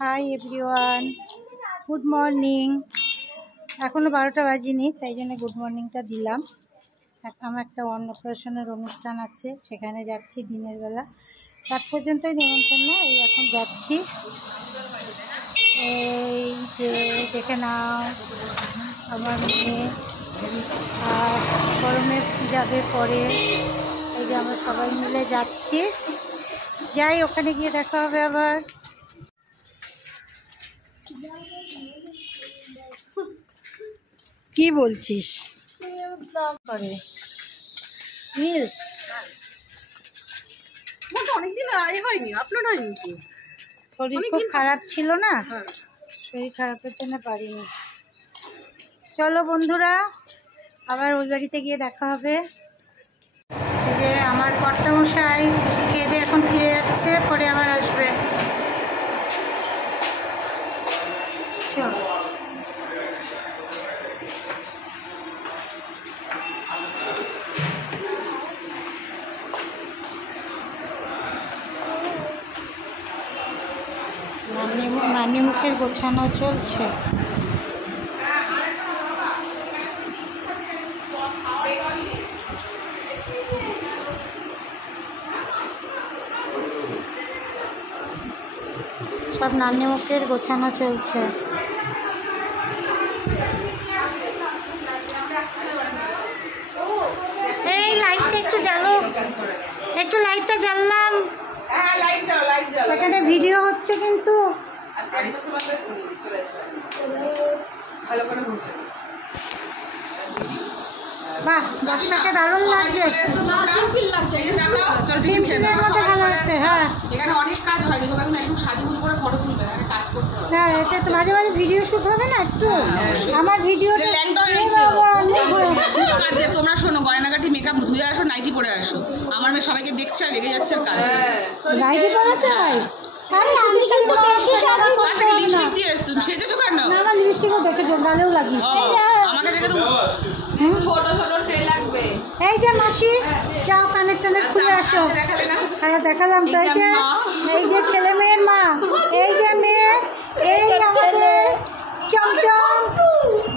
Hi everyone, good morning. এখনও 12টা বাজিনি, তাই জন্য গুড মর্নিংটা দিলাম। আমার একটা অন্নপ্রাশনের অনুষ্ঠান আছে, সেখানে যাচ্ছি দিনের বেলা। রাত পর্যন্তই নেমন্তন্ন। এই এখন যাচ্ছি। এই যে দেখে নাও আমার মেয়ে, আর গরমে যাবে পরে। এই যে আমরা সবাই মিলে যাচ্ছি। যাই, ওখানে গিয়ে দেখা হবে আবার। কি বলছিস? করে রিলস অনেকদিন হয়নি, আপলোড হয়নি। শরীর খুব খারাপ ছিল না, শরীর খারাপের জন্য পারিনি। চলো বন্ধুরা, আবার ওই বাড়িতে গিয়ে দেখা হবে। এই যে আমার কর্তামশাই খেয়ে দিয়ে এখন ফিরে যাচ্ছে, পরে আবার আসবে। চল। নানি মুখের গোছানো চলছে। সব নানি মুখের গোছানো চলছে। এই লাইটটা একটু জ্বালো, একটু লাইটটা জ্বাললাম। এখানে ভিডিও হচ্ছে কিন্তু। বাহ, দর্শকে দারুণ লাগছে। সিম্পলের মধ্যে ভালো হচ্ছে। হ্যাঁ, এখানে অনেক কাজ হয়, দেখো এখন একটু সাজুগুজু করে ফটো তুলবে না, কাজ করতে হবে। হ্যাঁ, এটা তো মাঝে মাঝে ভিডিও শুট হবে না একটু। আমার ভিডিওটা কাজে তোমরা শোনো, গয়নাগাটি মেকআপ ধুয়ে আসো, নাইটি পরে আসো। আমার মেয়ে সবাইকে দেখছে আর রেগে যাচ্ছে আর কাজ। নাইটি পরেছে ভাই? লিপস্টিক দিয়ে এসছো, সেজেছো কেন? আমার লিপস্টিকও দেখেছো, গালেও লাগিয়েছে। আমাকে দেখে তো ছোট ছোট ট্রে লাগবে। এই যে মাসি, যাও কানের টানের খুলে আসো। হ্যাঁ, দেখালাম তো। এই যে ছেলে মেয়ের মা, এই যে মেয়ে, এই আমাদের চমচম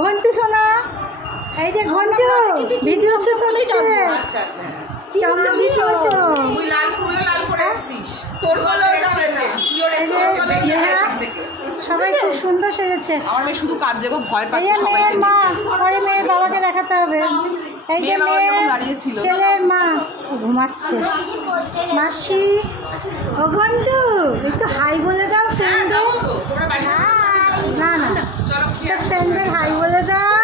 ঘন্টু সোনা। এই যে ঘন্টু, ভিডিও শুট হচ্ছে। আচ্ছা আচ্ছা, চমচম ভিডিও হচ্ছে। তুই লাল করে আসছিস, তোর গলো সবাই খুব সুন্দর সেজেছে। আমার মেয়ে শুধু কাজ দেখো, ভয় এই যে মেয়ের মা, পরে মেয়ের বাবাকে দেখাতে হবে। এই যে মেয়ের ছেলের মা ঘুমাচ্ছে। মাসি, ও ঘন্টু, একটু হাই বলে দাও ফ্রেন্ডদের। না না, ফ্রেন্ডদের হাই বলে দাও।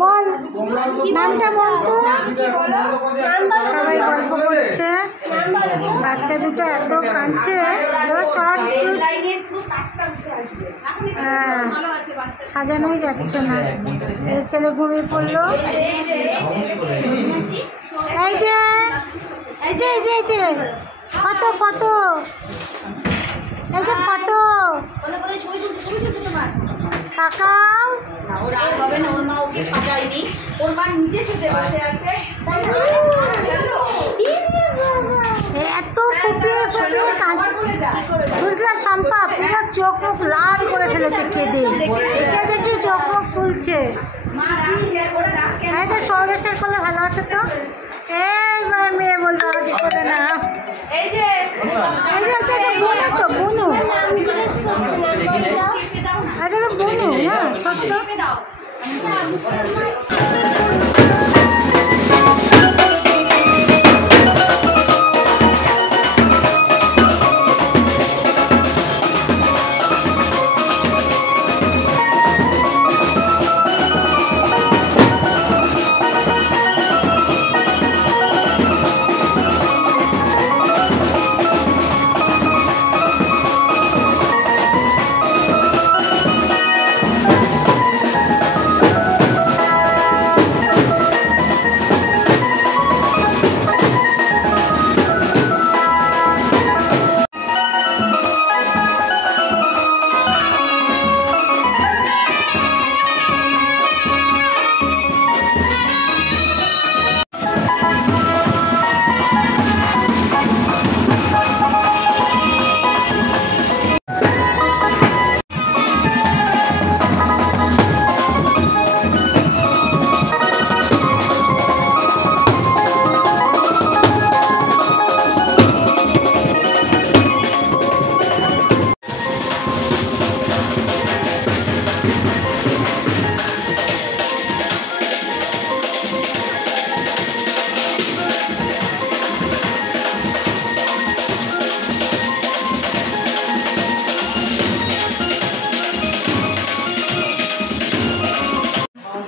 বল, নামটা বল তো। সবাই গল্প করছে, বাচ্চা দুটো এত কাঁদছে। হ্যাঁ, সাজানোই যাচ্ছে না। এই ছেলে ঘুমিয়ে পড়লো। এই যে এই যে এই যে এই যে কত কত, এই যে কত তাকাও। হবে না, ওর মা ওকে সাজায়নি, ওর মা নিজে সেজে বসে আছে। এত ফুটিয়ে ফুটিয়ে কাঁদছে, বুঝলা শম্পা? পুরো চোখ মুখ লাল করে ফেলেছে কেঁদে। এসে দেখি চোখ মুখ ফুলছে। এই তো সৌরেশের করলে ভালো আছে তো। এইবার মেয়ে বলবে আমাকে করে না। এই যে বোনো তো বোনো, এটা তো বোনো না ছোট্ট।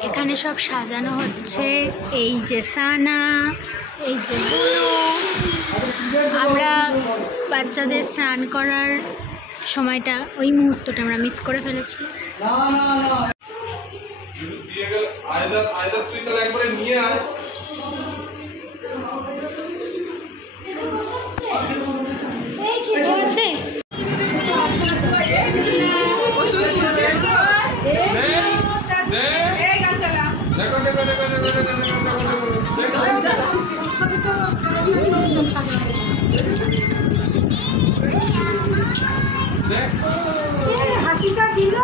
এখানে সব সাজানো হচ্ছে, এই যে সানা, এই যে বুনু। আমরা বাচ্চাদের স্নান করার সময়টা, ওই মুহূর্তটা আমরা মিস করে ফেলেছি। ঠিক আছে, হাসিটা দিল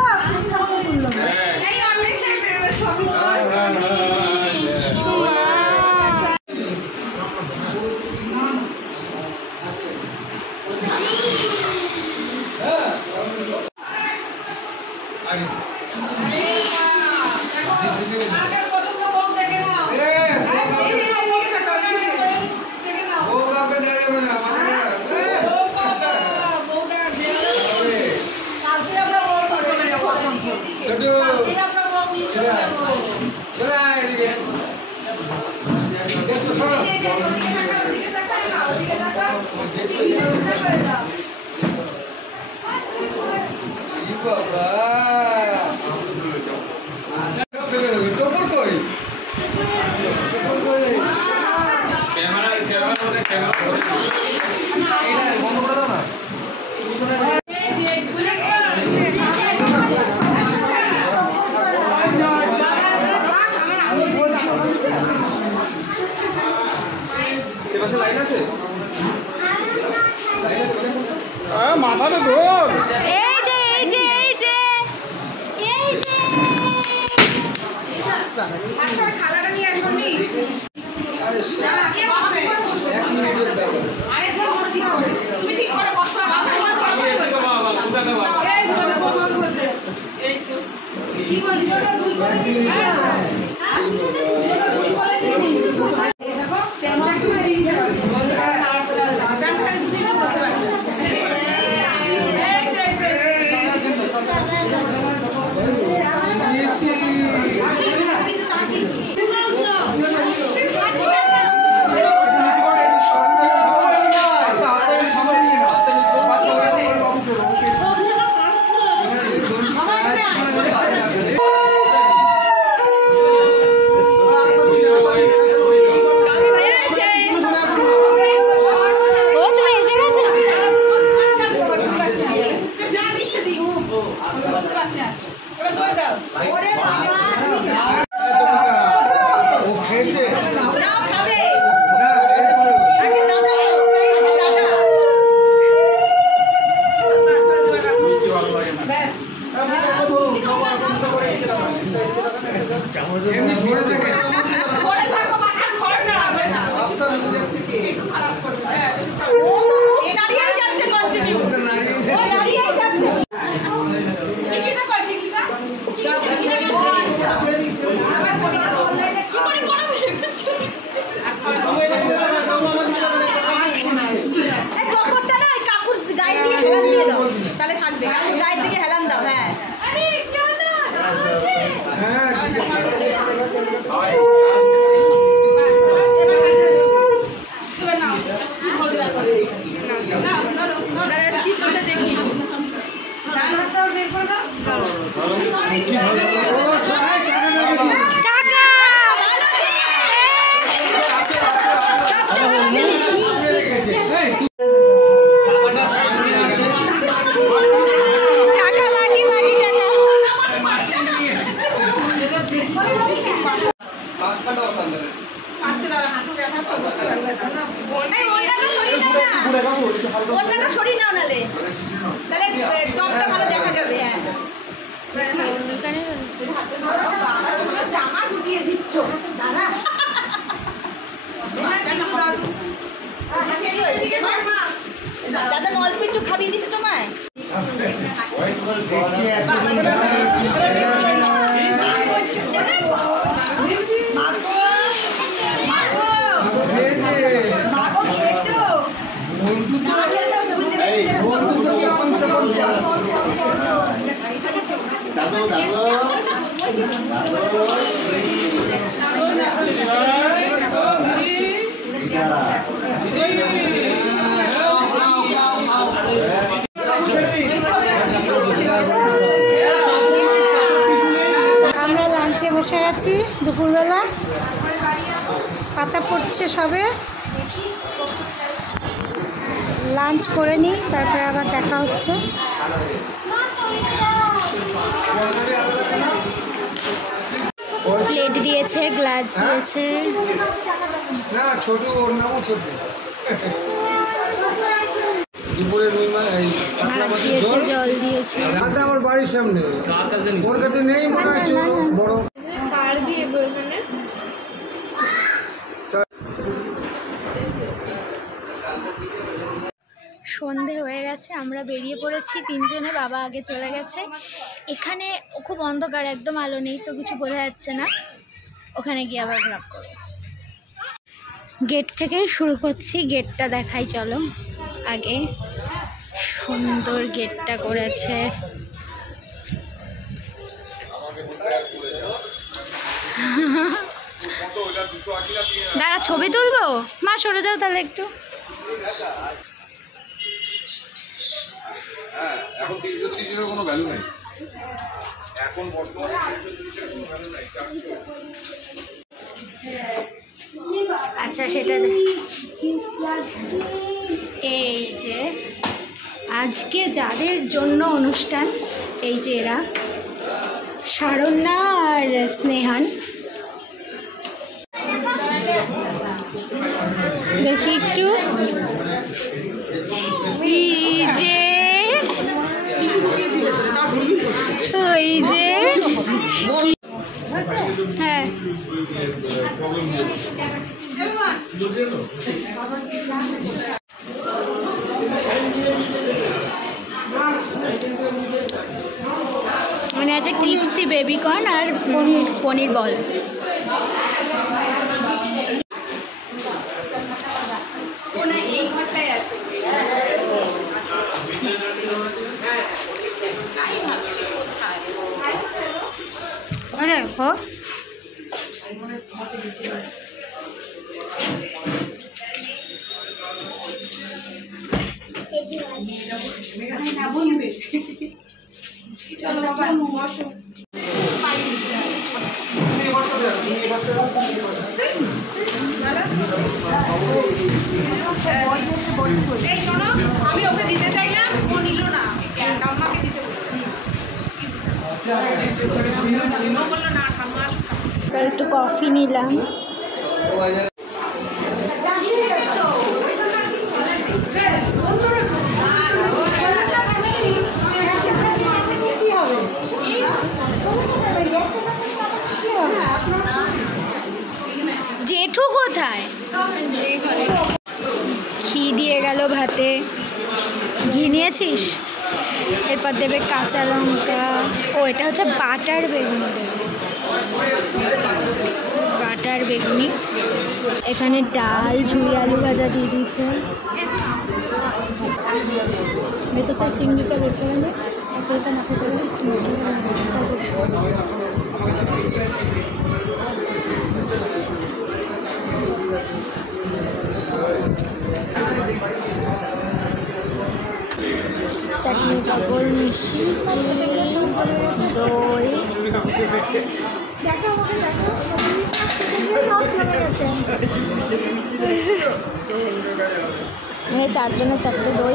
মাথাটা ধর। এই যে এই যে এই যে এই যে খালাটা নিয়ে আসুন নি। তুমি ঠিক করে বসো। জামা গুটিয়ে দিচ্ছ দাদা দাদা অল্প একটু খাবিয়ে দিচ্ছি তোমায়। আমরা লাঞ্চে বসে আছি দুপুরবেলা, পাতা পড়ছে সবে, লাঞ্চ করে নিই তারপরে আবার দেখা হচ্ছে। প্লেট দিয়েছে, গ্লাস দিয়েছে, না ছোট ওর নামও ছোট। দুপুরে ভাত দিয়েছে, জল দিয়েছে। আমার বাড়ির সামনে, ওর কাছে নেই মনে হয় বড়। সন্ধে হয়ে গেছে, আমরা বেরিয়ে পড়েছি তিনজনে, বাবা আগে চলে গেছে। এখানে খুব অন্ধকার, একদম আলো নেই তো কিছু বোঝা যাচ্ছে না, ওখানে গিয়ে আবার ব্লগ করব। গেট থেকেই শুরু করছি, গেটটা দেখাই চলো। আগে সুন্দর গেটটা করেছে, দাঁড়া ছবি তুলবো, মা সরে যাও তাহলে একটু। এখন 330 কোনো ভ্যালু নেই, এখন বর্তমানে 330 কোনো ভ্যালু নাই। আচ্ছা সেটা এই যে আজকে যাদের জন্য অনুষ্ঠান, এই যে এরা শারণ্যা আর স্নেহান, দেখি একটু, এই যে ওই যে হ্যাঁ মানে আছে ক্রিপসি বেবিকর্ন আর পনির বল। দেখো আমি ওকে দিতে চাইলাম, ও নিল না, ঠাম্মাকে দিতে বললো না, ঠাম্মা একটু কফি নিলাম। জেঠু কোথায়? ঘি দিয়ে গেল ভাতে, ঘি নিয়েছিস? এরপর দেবে কাঁচা লঙ্কা, ও এটা হচ্ছে বাটার বেগুনি দেবে, বাটার বেগুনি। এখানে ডাল, ঝুড়ি আলু ভাজা দিয়ে দিয়েছে, ভেতরটা চিংড়িটা বের করে নেবে, একটা মাথা করে দেখো আমাকে দেখো সব চলে গেছে। চারজনের 4টে দই।